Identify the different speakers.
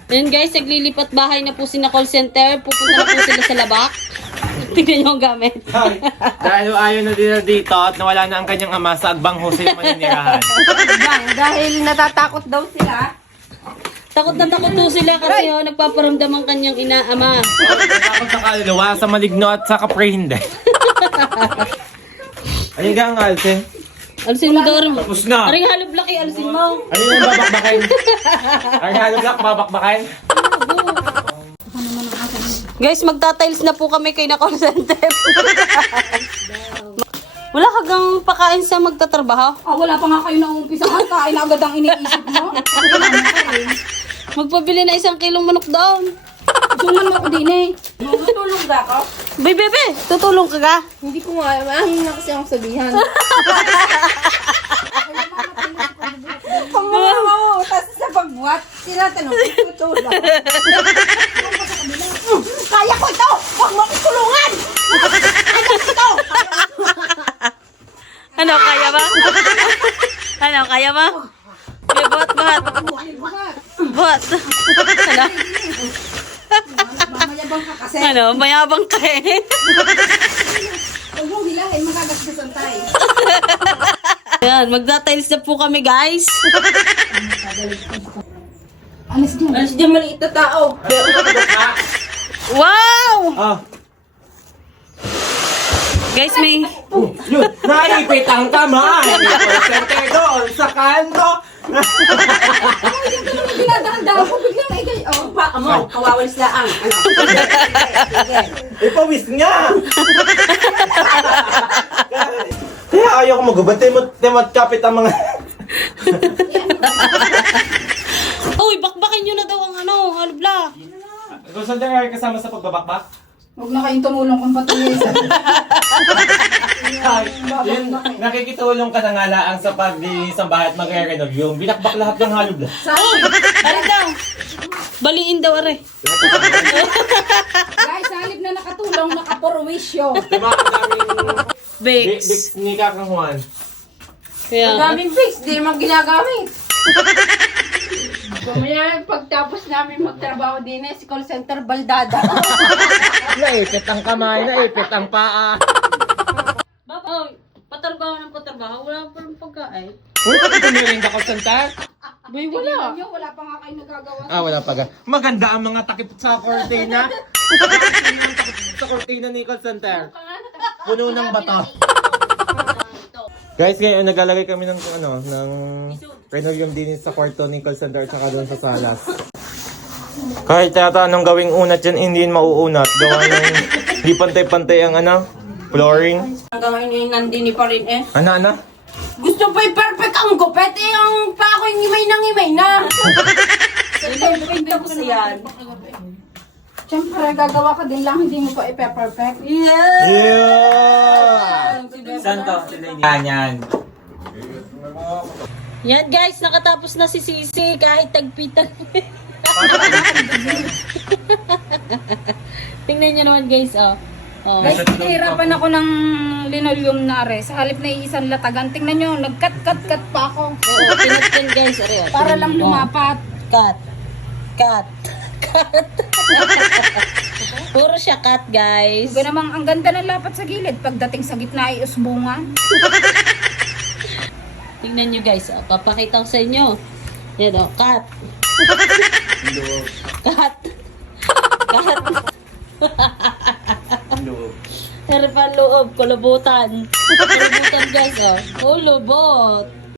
Speaker 1: Ayan guys, naglilipat bahay na po si na call center. Pupunta na po sila sa labak. Tignan nyo ang gamit.
Speaker 2: Dahil ayaw na din dito at nawala na ang kanyang ama sa Agbang Jose na maninirahan.
Speaker 3: Dahil natatakot daw sila.
Speaker 1: Takot na takot po sila kasi nagpaparamdam ang kanyang ina-ama.
Speaker 2: Takot sa kaluluwa, sa maligno at sa kapre hindi. Ayun ka ang alsin.
Speaker 1: Alisin mo daw rin.
Speaker 2: Tapos na.
Speaker 1: Aring halog laki, alisin mo.
Speaker 2: Ano yung babakbakin? Ang halog babakbakin?
Speaker 1: Guys, magtatiles na po kami kay na call center. Wala kagang pakain sa magtatrabaho.
Speaker 3: Wala pa nga kayo na umpisa. Kain na agad ang iniisip mo.
Speaker 1: Magpabili na 1 kilong manok doon.
Speaker 3: Tulungan mo ko din eh. Tutulong ba ako?
Speaker 1: Bay, bebe, tutulong ka ga?
Speaker 3: Hindi ko nga. Maangin na kasi akong sabihan. Kung mo, tapos sa pagbuhat, sila tanong, tutulong. Kaya ko ito! Huwag mo akong tulungan! Kaya ko ito!
Speaker 1: Ano, kaya ba? Ano, kaya ba? Okay, buhat. Buhat. Ano?
Speaker 3: Mamayabang ka kasi.
Speaker 1: Ano, mayabang ka eh.
Speaker 3: Huwag mong hilahin, magagasgasan tayo.
Speaker 1: Ayan, magtatiles na po kami guys.
Speaker 3: Alis dyan maliit na tao.
Speaker 1: Wow!
Speaker 2: Ah,
Speaker 1: Guys, may...
Speaker 2: yun! Naipit ang kamay! Center doon sa kanto!
Speaker 3: Pinadaan-daan ko, biglang ikay. Oh, pa, amo, kawawalis laang. Ano?
Speaker 2: Ipawis nga! Kaya ayaw ko magubad. Timot kapit ang mga...
Speaker 1: Uy, bakbakin nyo na daw ang ano, halubla.
Speaker 2: Kung saan tayo kasama sa pagbabakbak?
Speaker 3: Huwag na kayong tumulong kung patuloy sa...
Speaker 2: Yun, nakikitulong ka na nga laang sa paglinis ng bahay at magre-renov. Yung binakbak lahat ng halubla.
Speaker 1: Uy, ano daw? Baliin daw, are.
Speaker 3: Guys, halip na nakatulong, nakapurwisyo.
Speaker 2: Diba ang daming...
Speaker 1: Bakes.
Speaker 2: Bix ni Kakang Juan.
Speaker 1: Kaya,
Speaker 3: Daming fix, di naman ginagamit. Kumaya, pagtapos namin magtrabaho din si call center Baldada.
Speaker 2: Naipit ang kamay, naipit ang paa.
Speaker 1: oh, patrabaho ng patrabaho, wala pa rin pagkain.
Speaker 2: Uy, tumiring ka ko santa?
Speaker 1: Bay, wala.
Speaker 3: Wala pa nga kayo nagagawa.
Speaker 2: Ah, wala pa ga. Maganda ang mga takip sa kortina. Ang takip sa kortina ni call center. Puno ng bato. Guys, ngayon naglalagay kami ng renolium din sa kwarto ni call center at saka doon sa salas. Kahit yata anong gawing unat yan, hindi yun mauunat. Gawa ng hindi pantay-pantay ang flooring.
Speaker 3: Hanggang ngayon nandini pa rin eh.
Speaker 2: Ano?
Speaker 3: Gusto pa perfect ang gupet eh. Ang pa ako yung imay na.
Speaker 1: Tapos yan.
Speaker 3: Siyempre, gagawa ka din lang, hindi mo pa ipe-perfect.
Speaker 2: Yeah! Saan to? Ganyan.
Speaker 1: Yan guys, nakatapos na si Sisi kahit tagpitan. Tingnan nyo naman guys, oh. Oh.
Speaker 3: Guys, pinahirapan ako ng linoleum na are. Sa halip na isang latagan. Tingnan nyo, nag-cut pa ako.
Speaker 1: Oo, pinatkin guys, are.
Speaker 3: Para lang lumapat.
Speaker 1: Cut. Puro siya cut, guys.
Speaker 3: Iba namang ang ganda ng lapat sa gilid. Pagdating sa gitna ay usbungan.
Speaker 1: Tingnan nyo guys, oh. Papakita ko sa inyo. Yan o, cut. Cut. Pero pa loob, kulubutan. Kulubutan guys, oh. Kulubot.